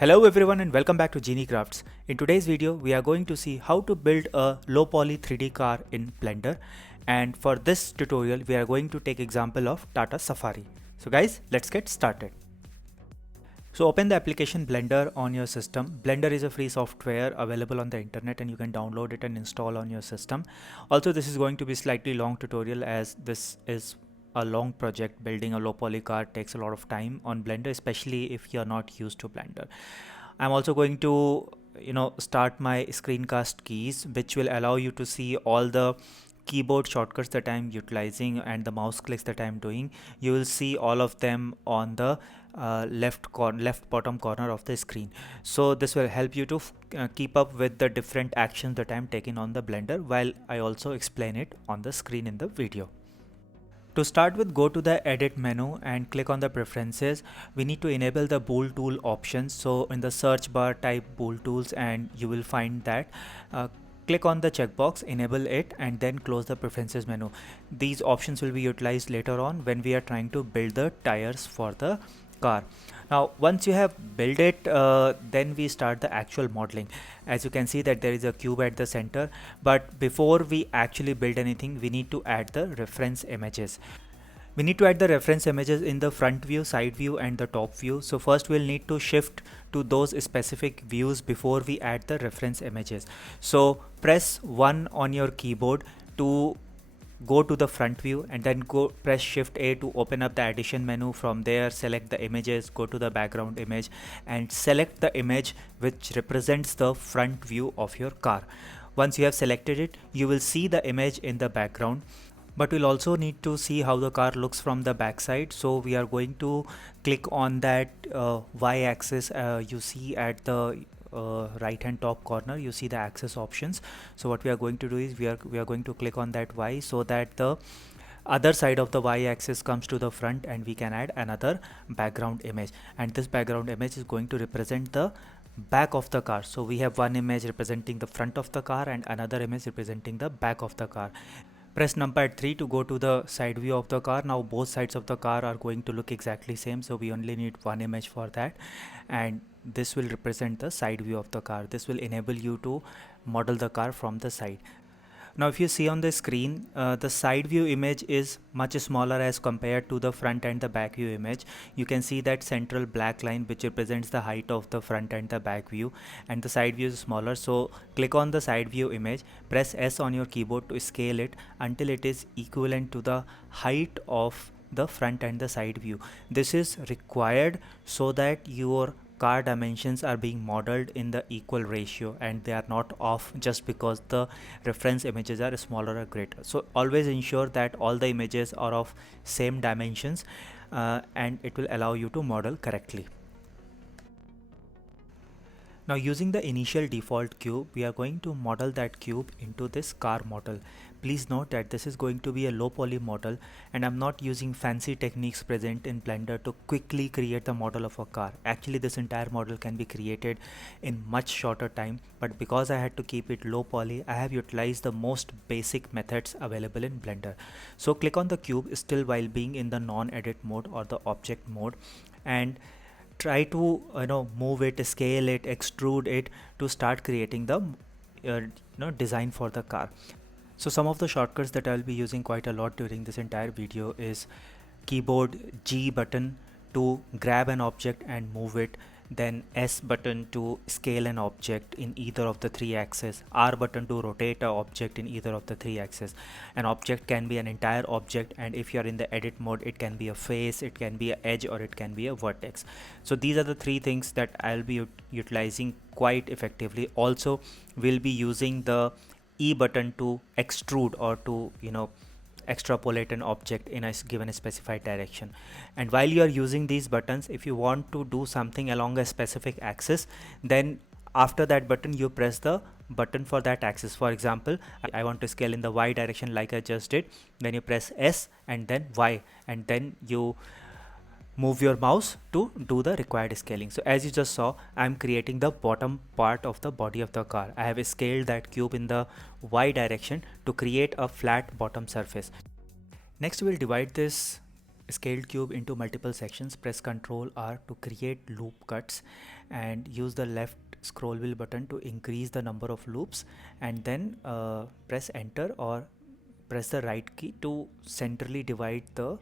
Hello everyone and welcome back to Genie Crafts. In today's video we are going to see how to build a low poly 3D car in Blender, and for this tutorial we are going to take example of Tata Safari. So guys, let's get started. So open the application Blender on your system. Blender is a free software available on the internet and you can download it and install on your system. Also, this is going to be slightly long tutorial as this is a long project. Building a low poly car takes a lot of time on Blender, especially if you're not used to Blender. I'm also going to start my screencast keys, which will allow you to see all the keyboard shortcuts that I'm utilizing and the mouse clicks that I'm doing. You will see all of them on the left bottom corner of the screen. So this will help you to keep up with the different actions that I'm taking on the Blender, while I also explain it on the screen in the video. To start with, go to the edit menu and click on the preferences. We need to enable the bool tool options. So in the search bar type bool tools and you will find that. Click on the checkbox, enable it, and then close the preferences menu. These options will be utilized later on when we are trying to build the tires for the car. Now once you have built it, then we start the actual modeling. As you can see that there is a cube at the center, but before we actually build anything, we need to add the reference images. We need to add the reference images in the front view, side view and the top view. So first we'll need to shift to those specific views before we add the reference images. So press 1 on your keyboard to go to the front view, and then press shift A to open up the addition menu. From there select the images, go to the background image and select the image which represents the front view of your car. Once you have selected it, you will see the image in the background, but we'll also need to see how the car looks from the back side. So we are going to click on that y-axis. You see at the right hand top corner you see the axis options. So what we are going to do is we are going to click on that Y so that the other side of the y-axis comes to the front and we can add another background image, and this background image is going to represent the back of the car. So we have one image representing the front of the car and another image representing the back of the car. Press numpad 3 to go to the side view of the car. Now both sides of the car are going to look exactly same, so we only need one image for that, and this will represent the side view of the car. This will enable you to model the car from the side. Now if you see on the screen, the side view image is much smaller as compared to the front and the back view image. You can see that central black line which represents the height of the front and the back view, and the side view is smaller. So click on the side view image, press S on your keyboard to scale it until it is equivalent to the height of the front and the side view. This is required so that your car dimensions are being modeled in the equal ratio and they are not off just because the reference images are smaller or greater. So always ensure that all the images are of same dimensions and it will allow you to model correctly. Now using the initial default cube, we are going to model that cube into this car model. Please note that this is going to be a low poly model and I'm not using fancy techniques present in Blender to quickly create the model of a car. Actually this entire model can be created in much shorter time, but because I had to keep it low poly, I have utilized the most basic methods available in Blender. So click on the cube still while being in the non-edit mode or the object mode, and try to move it, scale it, extrude it to start creating the design for the car. So some of the shortcuts that I will be using quite a lot during this entire video is keyboard G button to grab an object and move it, then S button to scale an object in either of the three axes, R button to rotate an object in either of the three axes. An object can be an entire object, and if you are in the edit mode it can be a face, it can be an edge, or it can be a vertex. So these are the three things that I'll be utilizing quite effectively. Also we'll be using the E button to extrude or to extrapolate an object in a given specified direction. And while you are using these buttons, if you want to do something along a specific axis, then after that button you press the button for that axis. For example, I want to scale in the Y direction like I just did, then you press S and then Y, and then you move your mouse to do the required scaling. So as you just saw, I'm creating the bottom part of the body of the car. I have scaled that cube in the Y direction to create a flat bottom surface. Next we'll divide this scaled cube into multiple sections, press Ctrl R to create loop cuts and use the left scroll wheel button to increase the number of loops, and then press enter or press the right key to centrally divide the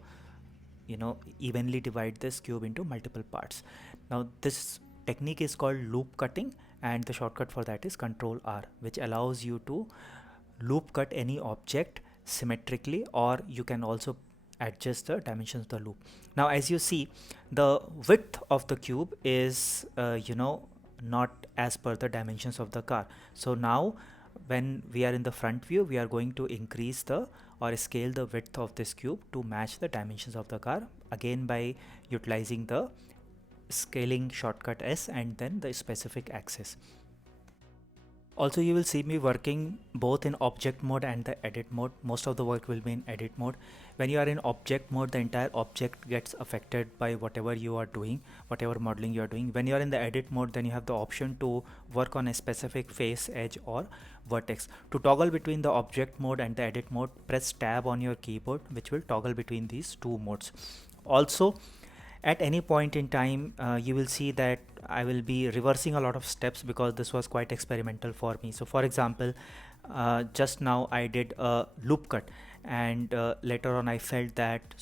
evenly divide this cube into multiple parts. Now this technique is called loop cutting, and the shortcut for that is Ctrl R, which allows you to loop cut any object symmetrically, or you can also adjust the dimensions of the loop. Now as you see, the width of the cube is not as per the dimensions of the car. So now when we are in the front view, we are going to increase the or scale the width of this cube to match the dimensions of the car, again by utilizing the scaling shortcut S and then the specific axis. Also, you will see me working both in object mode and the edit mode. Most of the work will be in edit mode. When you are in object mode, the entire object gets affected by whatever you are doing, whatever modeling you are doing. When you are in the edit mode, then you have the option to work on a specific face, edge or vertex. To toggle between the object mode and the edit mode, press tab on your keyboard, which will toggle between these two modes. Also, at any point in time, you will see that I will be reversing a lot of steps because this was quite experimental for me. So for example, just now I did a loop cut, and later on I felt that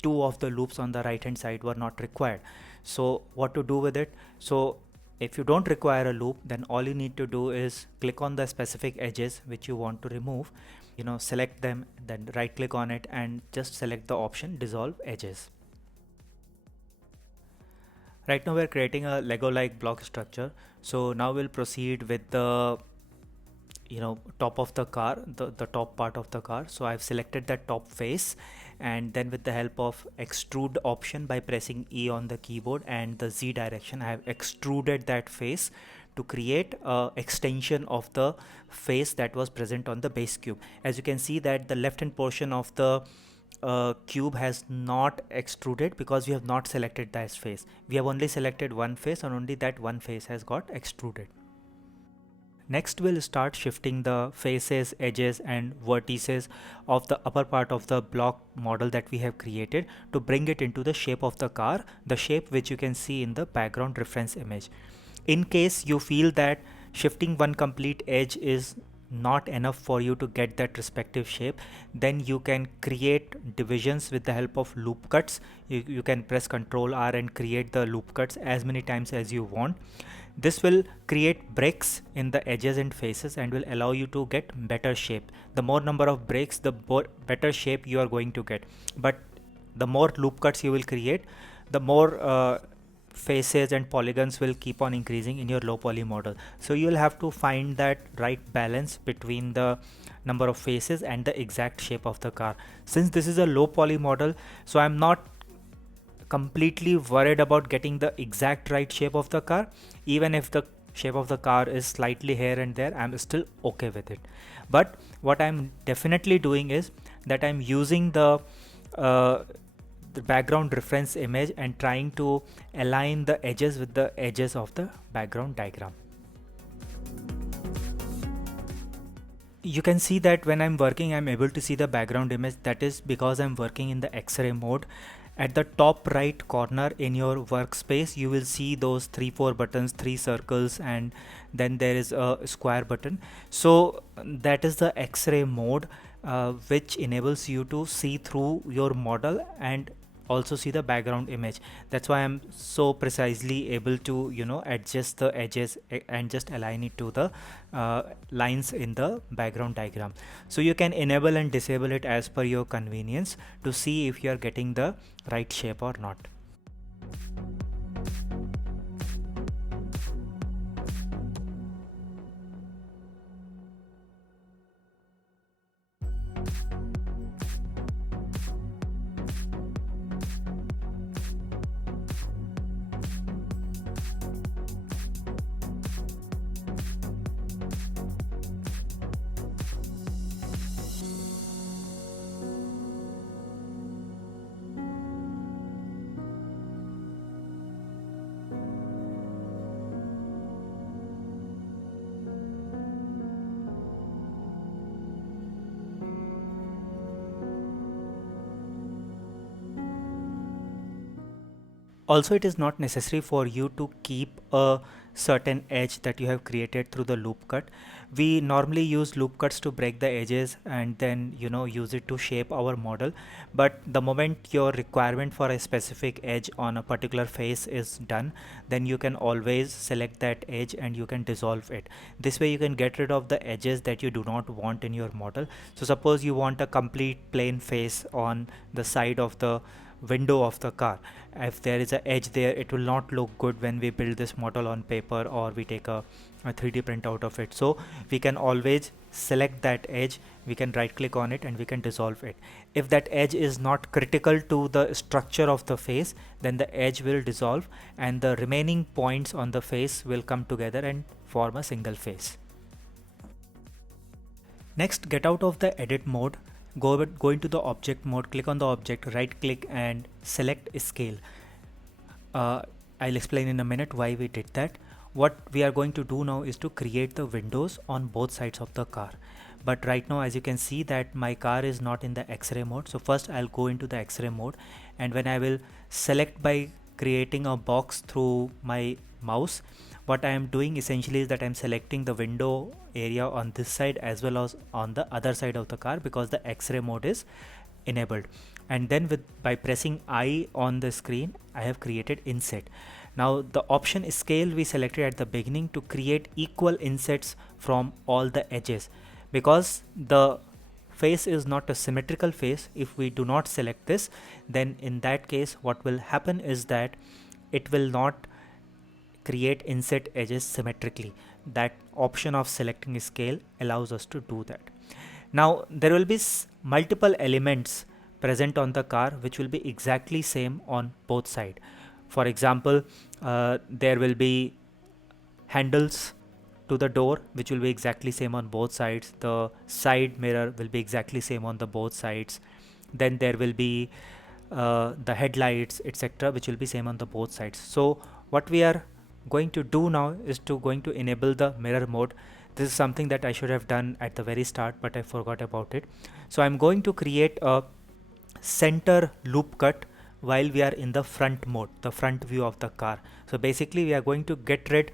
two of the loops on the right hand side were not required. So what to do with it? So if you don't require a loop, then all you need to do is click on the specific edges which you want to remove, select them, then right click on it and just select the option dissolve edges. Right now we're creating a Lego like block structure. So now we'll proceed with the top of the car, the top part of the car. So I've selected that top face, and then with the help of extrude option by pressing E on the keyboard and the Z direction, I have extruded that face to create a extension of the face that was present on the base cube. As you can see that the left hand portion of the cube has not extruded because we have not selected that face. We have only selected one face, and only that one face has got extruded. Next we'll start shifting the faces, edges and vertices of the upper part of the block model that we have created to bring it into the shape of the car, the shape which you can see in the background reference image. In case you feel that shifting one complete edge is not enough for you to get that respective shape, then you can create divisions with the help of loop cuts. You can press Ctrl R and create the loop cuts as many times as you want. This will create breaks in the edges and faces and will allow you to get better shape. The more number of breaks, the better shape you are going to get. But the more loop cuts you will create, the more faces and polygons will keep on increasing in your low poly model. So you will have to find that right balance between the number of faces and the exact shape of the car. Since this is a low poly model, so I'm not completely worried about getting the exact right shape of the car. Even if the shape of the car is slightly here and there, I'm still okay with it. But what I'm definitely doing is that I'm using the background reference image and trying to align the edges with the edges of the background diagram. You can see that when I'm working, I'm able to see the background image. That is because I'm working in the X-ray mode. At the top right corner in your workspace, you will see those 3-4 buttons, 3 circles, and then there is a square button. So that is the X-ray mode, which enables you to see through your model and also see the background image. That's why I'm so precisely able to adjust the edges and just align it to the lines in the background diagram. So you can enable and disable it as per your convenience to see if you are getting the right shape or not. Also, it is not necessary for you to keep a certain edge that you have created through the loop cut. We normally use loop cuts to break the edges and then use it to shape our model. But the moment your requirement for a specific edge on a particular face is done, then you can always select that edge and you can dissolve it. This way you can get rid of the edges that you do not want in your model. So suppose you want a complete plain face on the side of the window of the car. If there is an edge there, it will not look good when we build this model on paper or we take a 3D print out of it. So we can always select that edge, we can right click on it and we can dissolve it. If that edge is not critical to the structure of the face, then the edge will dissolve and the remaining points on the face will come together and form a single face. Next, get out of the edit mode, go into the object mode, click on the object, right click and select scale. I'll explain in a minute why we did that. What we are going to do now is to create the windows on both sides of the car. But right now, as you can see that my car is not in the X-ray mode. So first I'll go into the X-ray mode, and when I will select by creating a box through my mouse, what I am doing essentially is that I'm selecting the window area on this side as well as on the other side of the car, because the X-ray mode is enabled. And then by pressing I on the screen, I have created inset. Now the option scale we selected at the beginning to create equal insets from all the edges, because the face is not a symmetrical face. If we do not select this, then in that case what will happen is that it will not create inset edges symmetrically. That option of selecting scale allows us to do that. Now there will be multiple elements present on the car which will be exactly same on both sides. For example, there will be handles to the door which will be exactly same on both sides. The side mirror will be exactly same on the both sides. Then there will be the headlights, etc., which will be same on the both sides. So what we are going to do now is going to enable the mirror mode. This is something that I should have done at the very start, but I forgot about it. So I'm going to create a center loop cut while we are in the front mode, the front view of the car. So basically we are going to get rid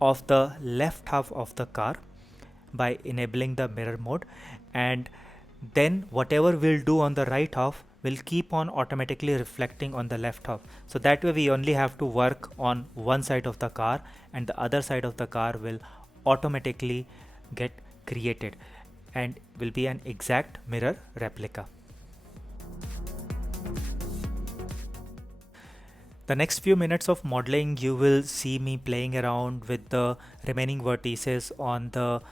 of the left half of the car by enabling the mirror mode, and then whatever we'll do on the right half will keep on automatically reflecting on the left half. So that way we only have to work on one side of the car and the other side of the car will automatically get created and will be an exact mirror replica. The next few minutes of modeling, you will see me playing around with the remaining vertices on the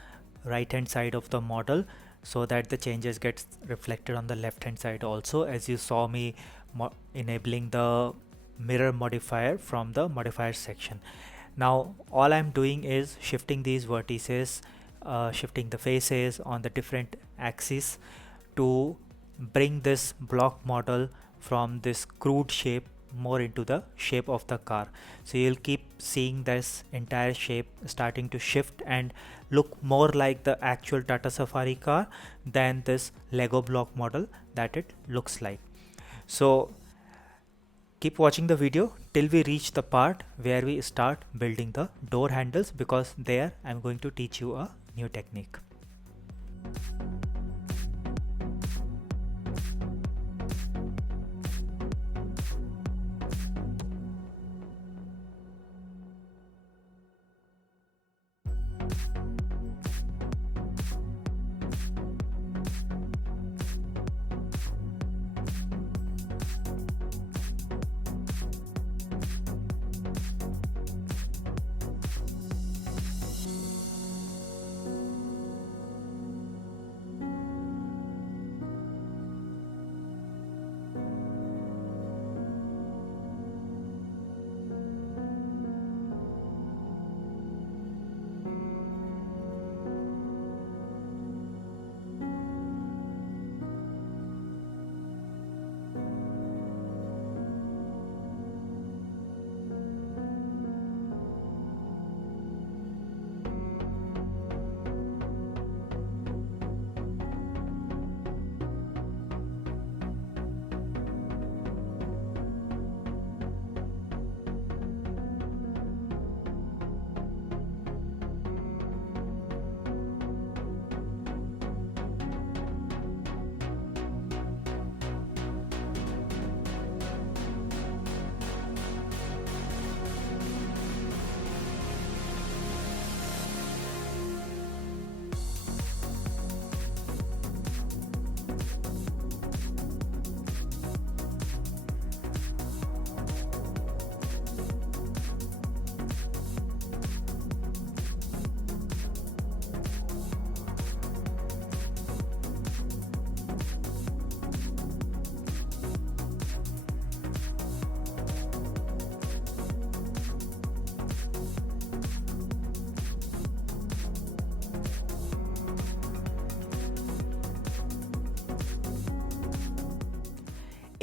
right hand side of the model, so that the changes get reflected on the left hand side also, as you saw me enabling the mirror modifier from the modifier section. Now all I'm doing is shifting these vertices, shifting the faces on the different axes to bring this block model from this crude shape more into the shape of the car. So you'll keep seeing this entire shape starting to shift and look more like the actual Tata Safari car than this Lego block model that it looks like. So keep watching the video till we reach the part where we start building the door handles, because there I'm going to teach you a new technique.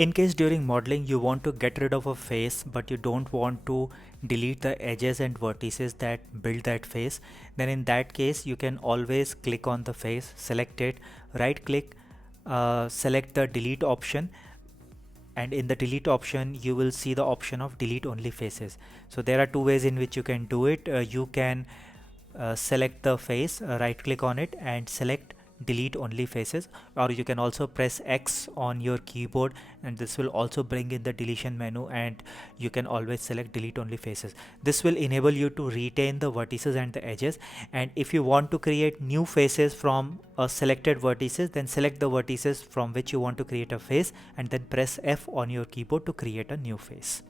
In case during modeling you want to get rid of a face but you don't want to delete the edges and vertices that build that face, then in that case you can always click on the face, select it, right click, select the delete option, and in the delete option you will see the option of delete only faces. So there are two ways in which you can do it. You can select the face, right click on it and select delete only faces, or you can also press X on your keyboard and this will also bring in the deletion menu and you can always select delete only faces. This will enable you to retain the vertices and the edges, and if you want to create new faces from a selected vertices, then select the vertices from which you want to create a face and then press F on your keyboard to create a new face.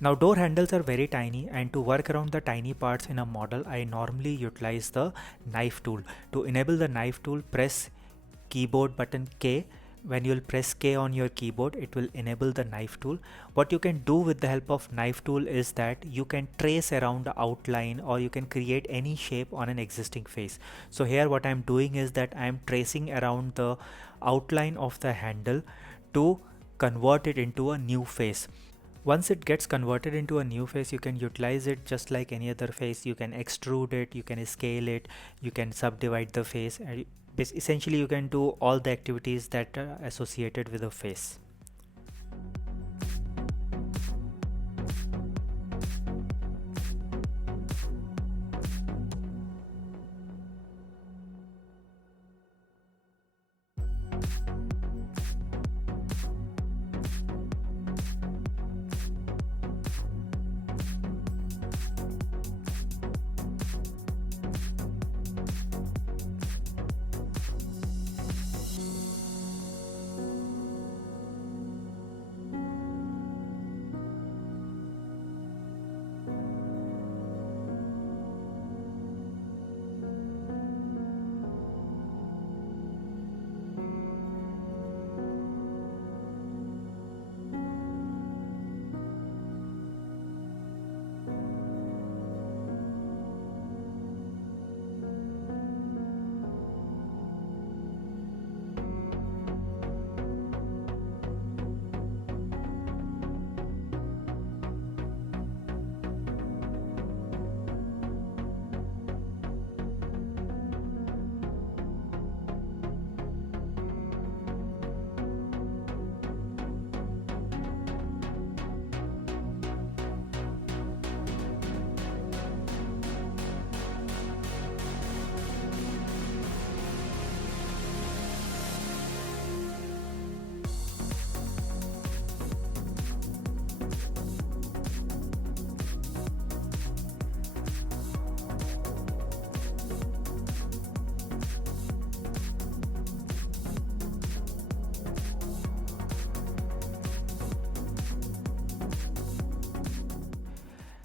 Now door handles are very tiny, and to work around the tiny parts in a model, I normally utilize the knife tool. To enable the knife tool, press keyboard button K. When you'll press K on your keyboard, it will enable the knife tool. What you can do with the help of knife tool is that you can trace around the outline, or you can create any shape on an existing face. So here what I'm doing is that I'm tracing around the outline of the handle to convert it into a new face. Once it gets converted into a new face, you can utilize it just like any other face. You can extrude it, you can scale it, you can subdivide the face, and essentially you can do all the activities that are associated with a face.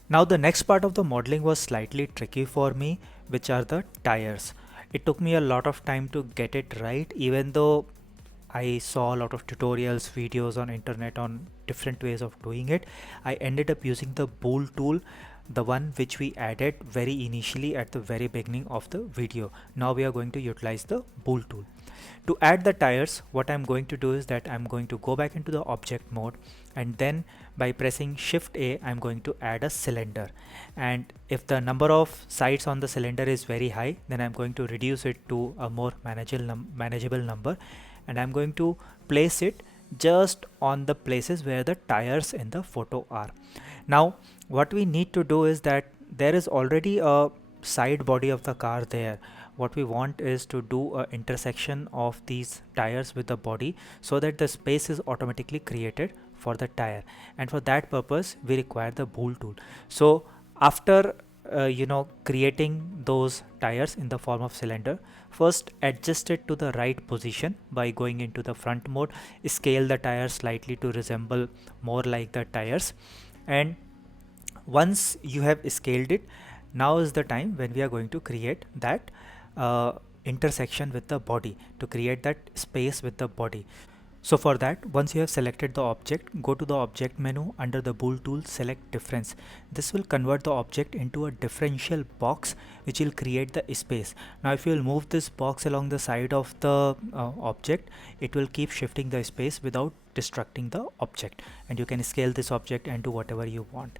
Now the next part of the modeling was slightly tricky for me, which are the tires. It took me a lot of time to get it right, even though I saw a lot of tutorials, videos on internet on different ways of doing it. I ended up using the bool tool, the one which we added very initially at the very beginning of the video. Now we are going to utilize the bool tool. To add the tires, what I'm going to do is that I'm going to go back into the object mode, and then by pressing Shift A, I'm going to add a cylinder. And if the number of sides on the cylinder is very high, then I'm going to reduce it to a more manageable number, and I'm going to place it just on the places where the tires in the photo are. Now what we need to do is that there is already a side body of the car there. What we want is to do a intersection of these tires with the body, so that the space is automatically created for the tire, and for that purpose we require the bool tool. So after creating those tires in the form of cylinder, first adjust it to the right position by going into the front mode, scale the tire slightly to resemble more like the tires, and once you have scaled it, now is the time when we are going to create that intersection with the body, to create that space with the body. So for that, once you have selected the object, go to the object menu, under the bool tool, select difference. This will convert the object into a differential box which will create the space. Now if you will move this box along the side of the object, it will keep shifting the space without destructing the object, and you can scale this object and do whatever you want.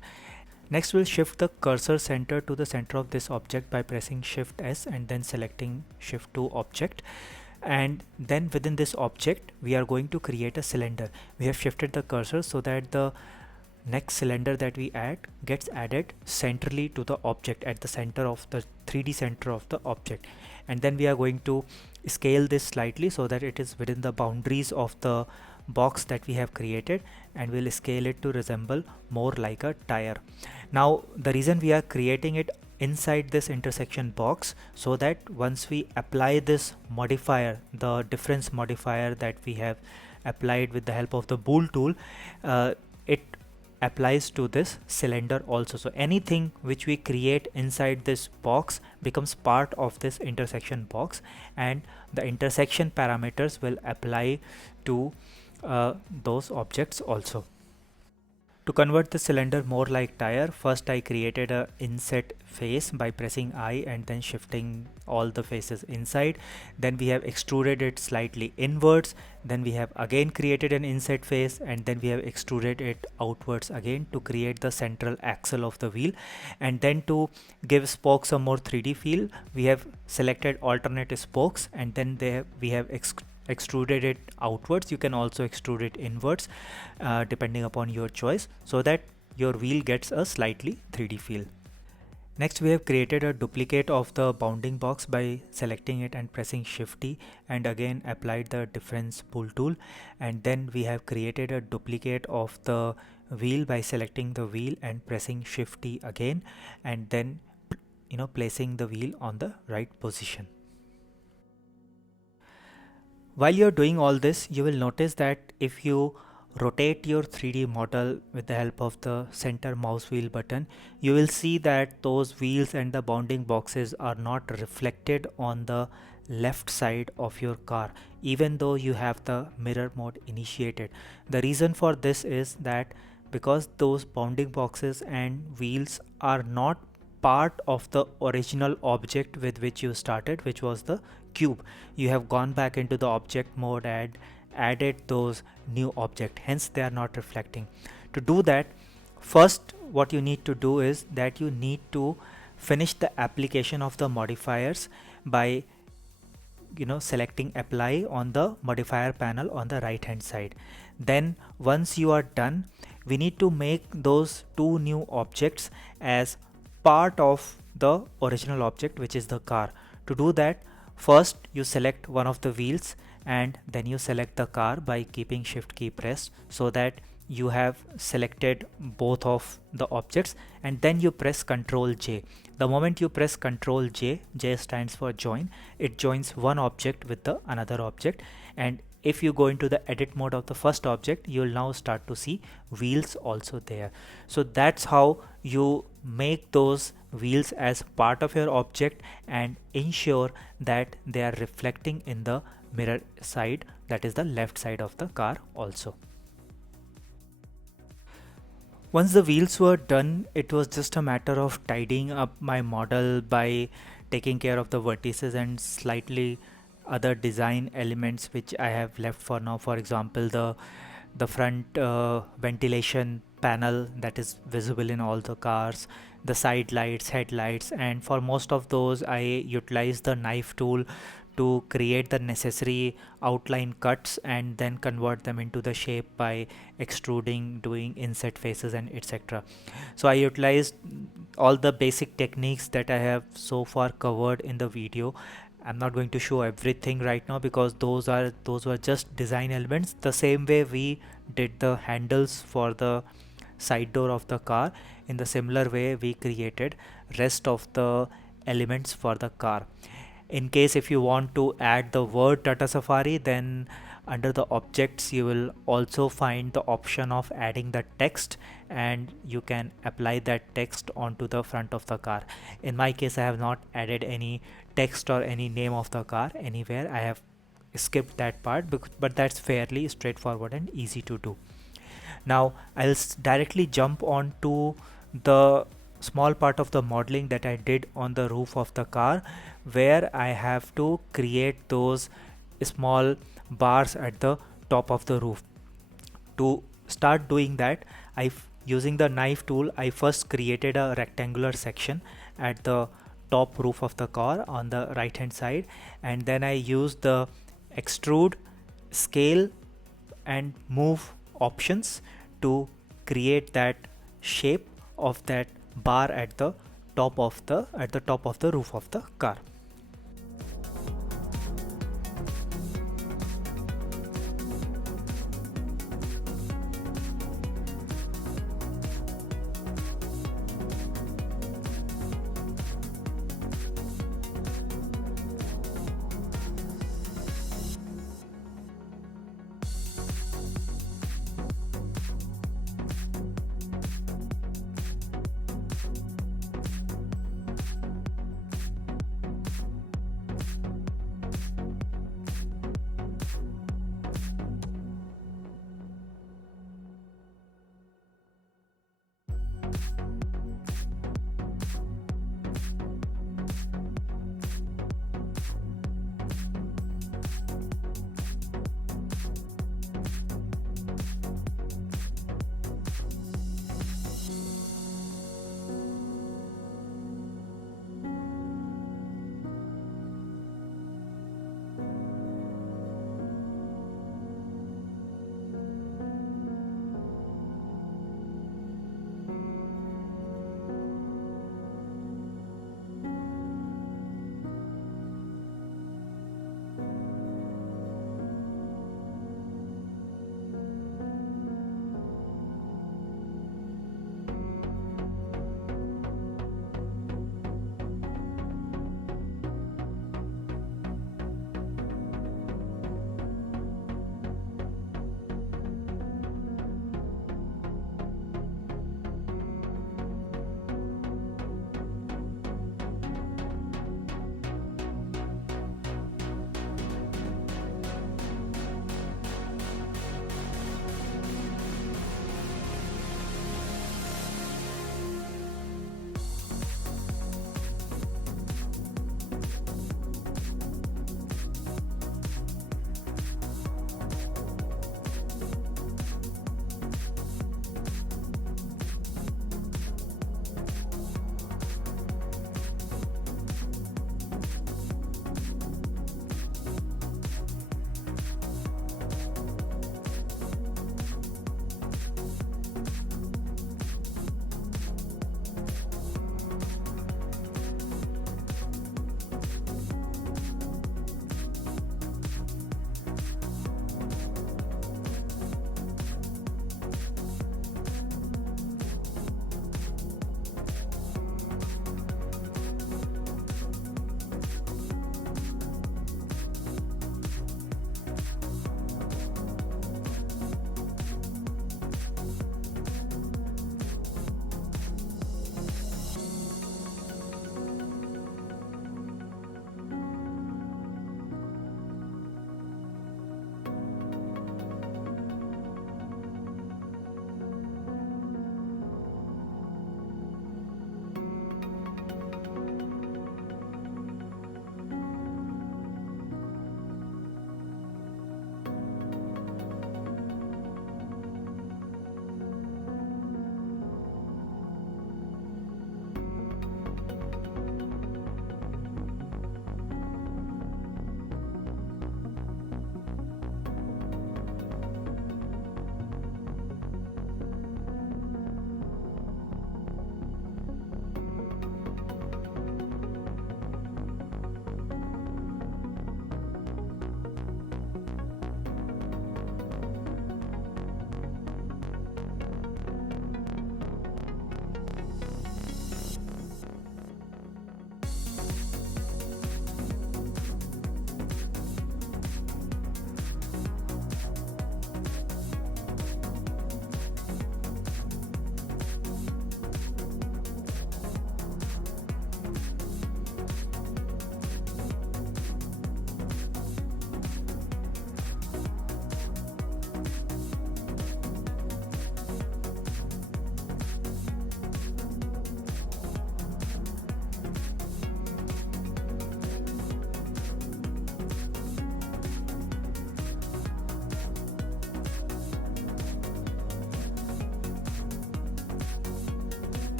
Next, we'll shift the cursor center to the center of this object by pressing Shift S and then selecting Shift to Object. And then within this object, we are going to create a cylinder. We have shifted the cursor so that the next cylinder that we add gets added centrally to the object, at the center of the 3D center of the object. And then we are going to scale this slightly so that it is within the boundaries of the box that we have created, and we'll scale it to resemble more like a tire. Now the reason we are creating it inside this intersection box, so that once we apply this modifier, the difference modifier that we have applied with the help of the bool tool, it applies to this cylinder also. So anything which we create inside this box becomes part of this intersection box, and the intersection parameters will apply to those objects also. To convert the cylinder more like tire, first I created a inset face by pressing I and then shifting all the faces inside. Then we have extruded it slightly inwards. Then we have again created an inset face, and then we have extruded it outwards again to create the central axle of the wheel. And then to give spokes a more 3D feel, we have selected alternate spokes, and then we have extruded it outwards. You can also extrude it inwards depending upon your choice, so that your wheel gets a slightly 3D feel. Next, we have created a duplicate of the bounding box by selecting it and pressing Shift T, and again applied the difference pull tool. And then we have created a duplicate of the wheel by selecting the wheel and pressing Shift T again, and then placing the wheel on the right position. While you're doing all this, you will notice that if you rotate your 3D model with the help of the center mouse wheel button, you will see that those wheels and the bounding boxes are not reflected on the left side of your car, even though you have the mirror mode initiated. The reason for this is that because those bounding boxes and wheels are not part of the original object with which you started, which was the cube. You have gone back into the object mode and added those new object, hence they are not reflecting. To do that, first what you need to do is that you need to finish the application of the modifiers by selecting apply on the modifier panel on the right hand side. Then once you are done, we need to make those two new objects as part of the original object, which is the car. To do that, first you select one of the wheels and then you select the car by keeping Shift key pressed, so that you have selected both of the objects, and then you press Ctrl J. The moment you press Ctrl J, J stands for join, it joins one object with the another object. And if you go into the edit mode of the first object, you will now start to see wheels also there. So that's how you make those wheels as part of your object and ensure that they are reflecting in the mirror side, that is the left side of the car also. Once the wheels were done, it was just a matter of tidying up my model by taking care of the vertices and slightly other design elements which I have left for now. For example, the front ventilation panel that is visible in all the cars, the side lights, headlights, and for most of those I utilize the knife tool to create the necessary outline cuts and then convert them into the shape by extruding, doing inset faces, and etc. So I utilized all the basic techniques that I have so far covered in the video. I'm not going to show everything right now because those were just design elements. The same way we did the handles for the side door of the car, in the similar way we created rest of the elements for the car. In case if you want to add the word Tata Safari, then under the objects you will also find the option of adding the text, and you can apply that text onto the front of the car. In my case, I have not added any text or any name of the car anywhere. I have skipped that part, but that's fairly straightforward and easy to do. Now I'll directly jump on to the small part of the modeling that I did on the roof of the car, where I have to create those small bars at the top of the roof. To start doing that, using the knife tool, I first created a rectangular section at the top roof of the car on the right hand side, and then I used the extrude, scale and move options to create that shape of that bar at the top of the roof of the car.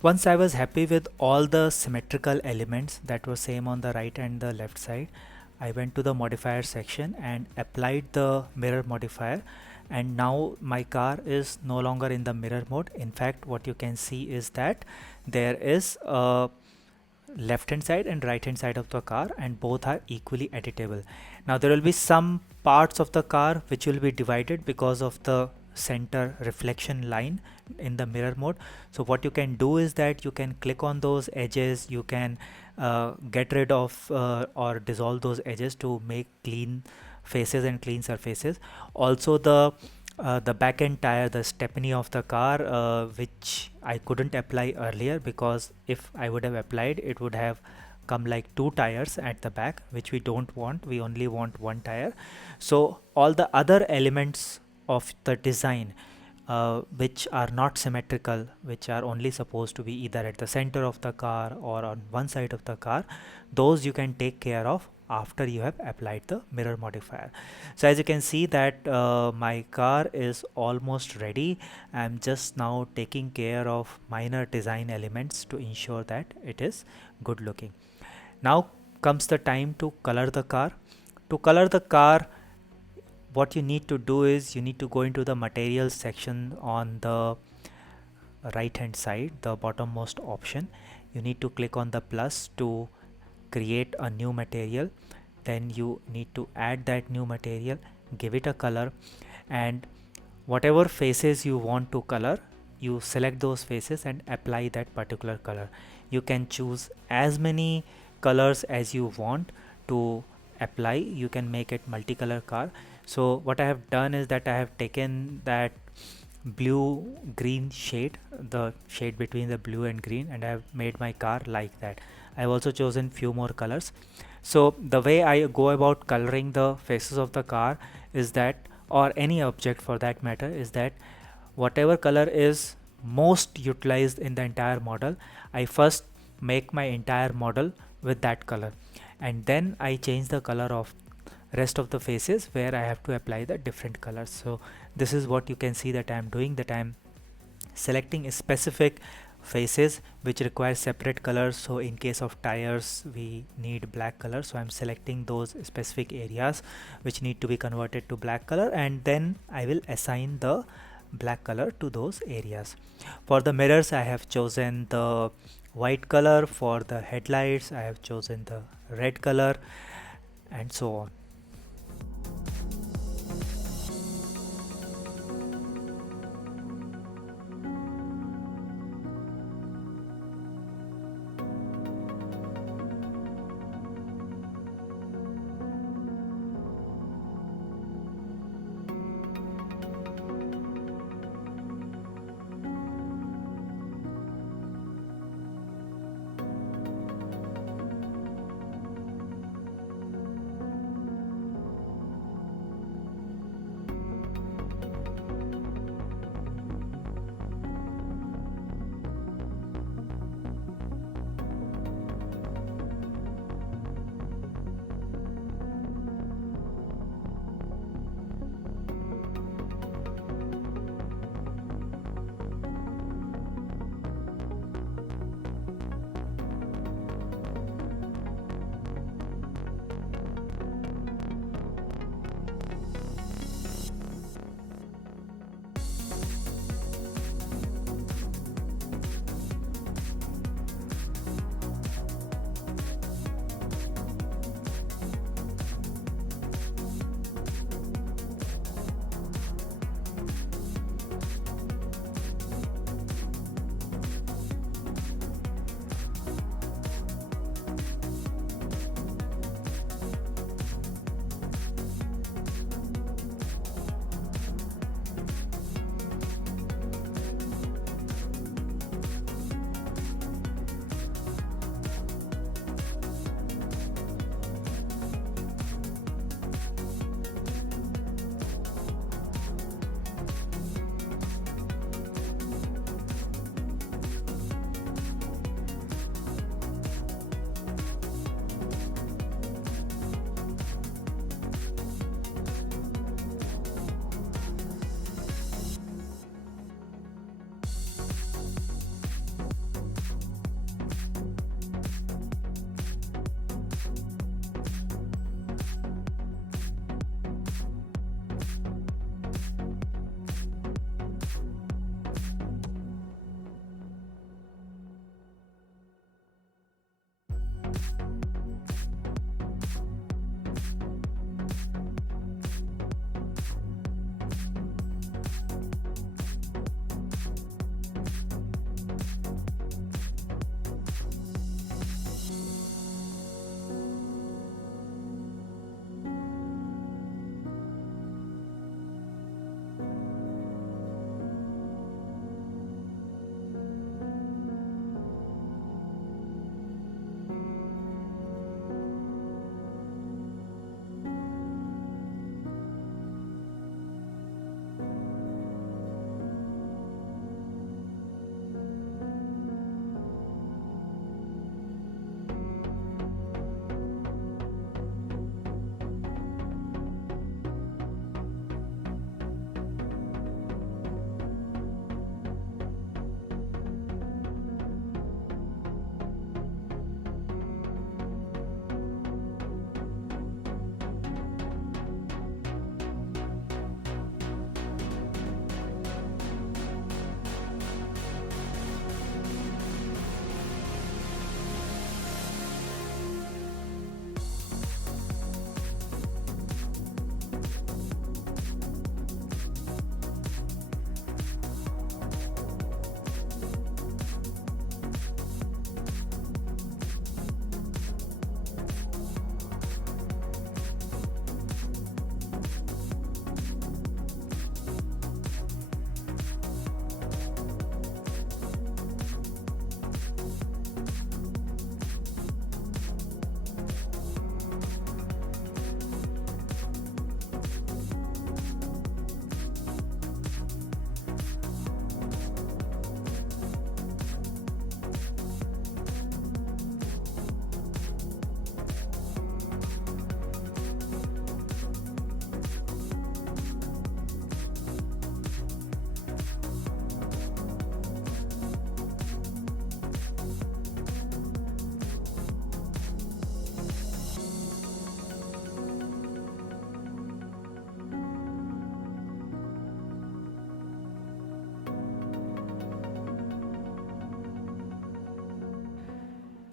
Once I was happy with all the symmetrical elements that were same on the right and the left side, I went to the modifier section and applied the mirror modifier, and now my car is no longer in the mirror mode. In fact, what you can see is that there is a left hand side and right hand side of the car, and both are equally editable. Now there will be some parts of the car which will be divided because of the center reflection line in the mirror mode. So what you can do is that you can click on those edges, you can get rid of or dissolve those edges to make clean faces and clean surfaces. Also the back end tire, the stepney of the car, which I couldn't apply earlier, because if I would have applied, it would have come like two tires at the back, which we don't want. We only want one tire. So all the other elements of the design, which are not symmetrical, which are only supposed to be either at the center of the car or on one side of the car, those you can take care of after you have applied the mirror modifier. So as you can see that my car is almost ready. I'm just now taking care of minor design elements to ensure that it is good looking. Now comes the time to color the car. To color the car, what you need to do is you need to go into the materials section on the right hand side, the bottommost option. You need to click on the plus to create a new material. Then you need to add that new material, give it a color, and whatever faces you want to color, you select those faces and apply that particular color. You can choose as many colors as you want to apply. You can make it multicolor car. So what I have done is that I have taken that blue green shade, the shade between the blue and green, and I have made my car like that. I have also chosen few more colors. So the way I go about coloring the faces of the car is that, or any object for that matter, is that whatever color is most utilized in the entire model, I first make my entire model with that color, and then I change the color of rest of the faces where I have to apply the different colors. So this is what you can see that I am doing, that I am selecting specific faces which require separate colors. So in case of tires we need black color, so I'm selecting those specific areas which need to be converted to black color, and then I will assign the black color to those areas. For the mirrors I have chosen the white color, for the headlights I have chosen the red color, and so on.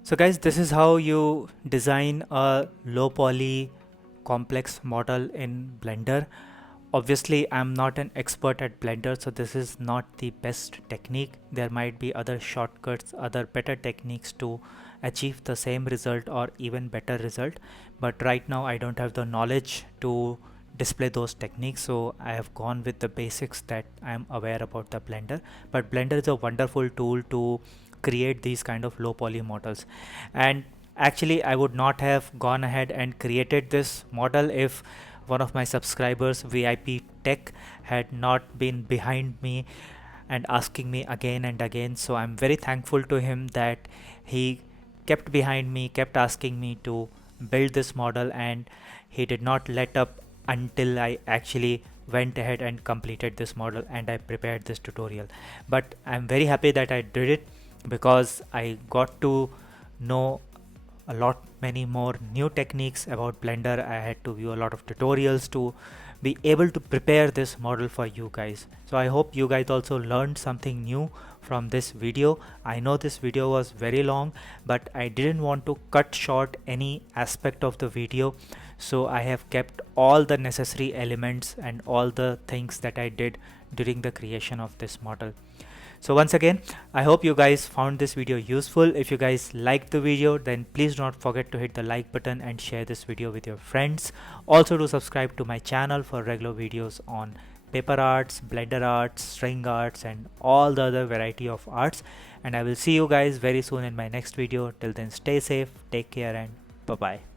So guys, this is how you design a low poly complex model in Blender. Obviously, I'm not an expert at Blender, so this is not the best technique. There might be other shortcuts, other better techniques to achieve the same result or even better result. But right now I don't have the knowledge to display those techniques, so I have gone with the basics that I'm aware about the Blender. But Blender is a wonderful tool to create these kind of low poly models. And actually I would not have gone ahead and created this model if one of my subscribers, VIP Tech, had not been behind me and asking me again and again. So I'm very thankful to him that he kept behind me, kept asking me to build this model, and he did not let up until I actually went ahead and completed this model and I prepared this tutorial. But I'm very happy that I did it, because I got to know a lot many more new techniques about Blender. I had to view a lot of tutorials to be able to prepare this model for you guys. So I hope you guys also learned something new from this video. I know this video was very long, but I didn't want to cut short any aspect of the video, so I have kept all the necessary elements and all the things that I did during the creation of this model. So once again, I hope you guys found this video useful. If you guys liked the video, then please don't forget to hit the like button and share this video with your friends. Also do subscribe to my channel for regular videos on paper arts, Blender arts, string arts, and all the other variety of arts. And I will see you guys very soon in my next video. Till then, stay safe, take care, and bye bye.